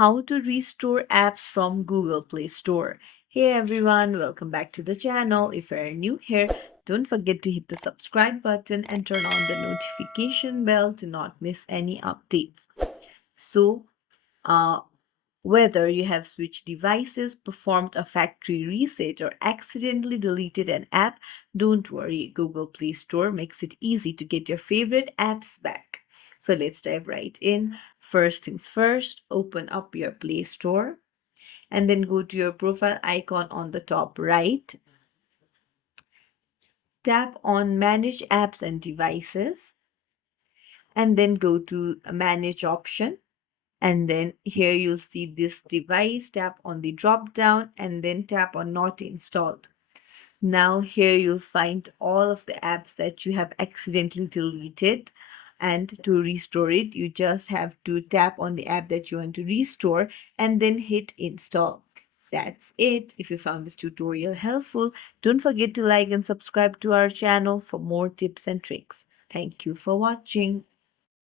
how to restore apps from Google Play Store. Hey everyone, welcome back to the channel. If you're new here, don't forget to hit the subscribe button and turn on the notification bell to not miss any updates. So, uh, whether you have switched devices, performed a factory reset, or accidentally deleted an app, don't worry. Google Play Store makes it easy to get your favorite apps back. So let's dive right in. First things first, open up your Play Store and then go to your profile icon on the top right. Tap on Manage Apps and Devices and then go to Manage option. And then here you'll see this device, tap on the drop down and then tap on not installed. Now here you'll find all of the apps that you have accidentally deleted, and to restore it you just have to tap on the app that you want to restore and then hit install. That's it. If you found this tutorial helpful, don't forget to like and subscribe to our channel for more tips and tricks. Thank you for watching.